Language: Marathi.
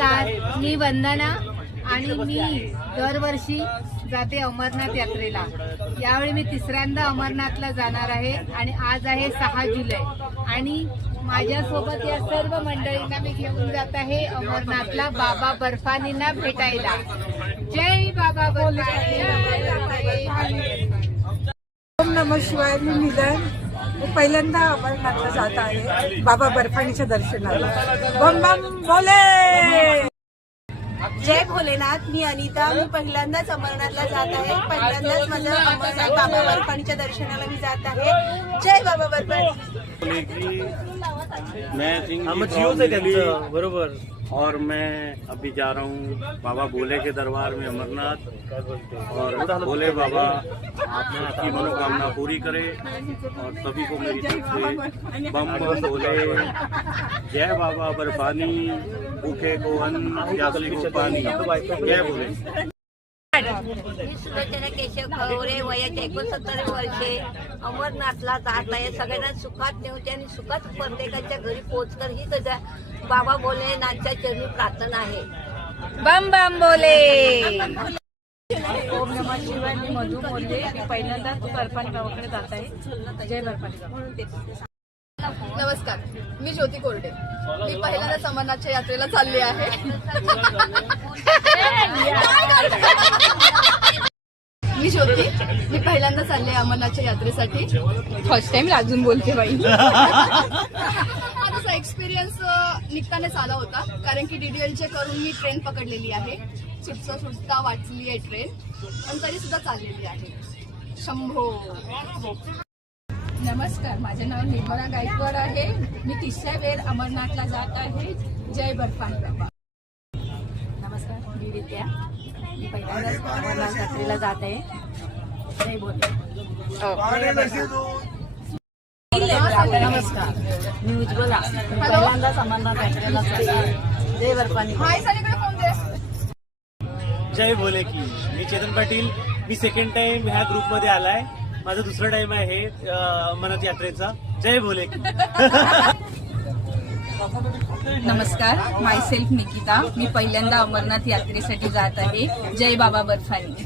नमस्कार, मी वंदना आणि मी दरवर्षी जाते अमरनाथ यात्रेला। यावेळी मी तिसऱ्यांदा अमरनाथला जाणार आहे आणि आज आहे 6 जुलै आणि माझ्यासोबत या सर्व मंडळींना मी घेऊन जात आहे अमरनाथला बाबा बर्फानींना भेटायला। जय बाबा बर्फानी। ओम नमः शिवाय। मी मिलन पहिल्यांदा अमरनाथला जात आहे बाबा बर्फानीच्या दर्शनाला। बम बम भोले। जय भोलेनाथ। मी अनिता। मी पहिल्यांदाच अमरनाथला जात आहे। पहिल्यांदाच माझं अमरनाथ बाबा बर्फानीच्या दर्शनाला मी जात आहे। जय बाबा बर्फानी। मैं सिंह बरोबर। और मैं अभी जा रहा हूँ बाबा भोले के दरबार में अमरनाथ, और भोले बाबा आप सबकी मनोकामना पूरी करे और सभी को मेरी तरफ से बम बम भोले। जय बाबा बर्फानी, भूखे को अन्न, प्यासे को पानी। जय भोले। मी सुलोचना केशव खवरे, वयाचे 69 वर्षे, अमरनाथला जात आहे। सगळ्यांना सुखात नेवते आणि सुखात प्रत्येकाच्या घरी पोहोचकर ही त्याच्या बाबा भोलेनाथच्या चरणी प्रार्थना आहे। बम बम बोले। ओम नमः शिवाय। मी मधू बोलते। मी पहिल्यांदा बर्फानी बाबाकडे जात आहे। जय बर्फानी बाबा। नमस्कार, मी ज्योती कोरडे। मी पहिल्यांदाच अमरनाथच्या यात्रेला चालली आहे। मी ज्योती, मी पहिल्यांदा चालले अमरनाथच्या यात्रेसाठी। फर्स्ट टाइम अजून बोलते बाई। हा तसा एक्सपिरियन्स निघतानाच आला होता, कारण की DDLचे करून मी ट्रेन पकडलेली आहे। चिप्स सुद्धा वाचली आहे ट्रेन, पण तरी सुद्धा चाललेली आहे। शंभो। नमस्कार, माझे नाव निर्मला गायकवाड आहे। मी 3ऱ्या वेळ अमरनाथला जात आहे। जय बर्फानी बाबा। नमस्कार, मी रित्या। मी पहिल्यांदाच अमरनाथ यात्रेला जात आहे। जय भोले। नमस्कार, मी उज्ज्वला। पहिल्यांदाच अमरनाथ यात्रेला जात आहे। जय बर्फानी। हाय, सगळीकडे फोन दे। जय भोले की। मी चेतन पाटील। मी सेकंड टाइम ह्या ग्रुपमध्ये आलाय। माझा दुसरा टाइम आहे अमरनाथ यात्रेचा। जय भोले की। नमस्कार, माय सेल्फ निकिता। मी पहिल्यांदा अमरनाथ यात्रेसाठी जात आहे। जय बाबा बर्फानी।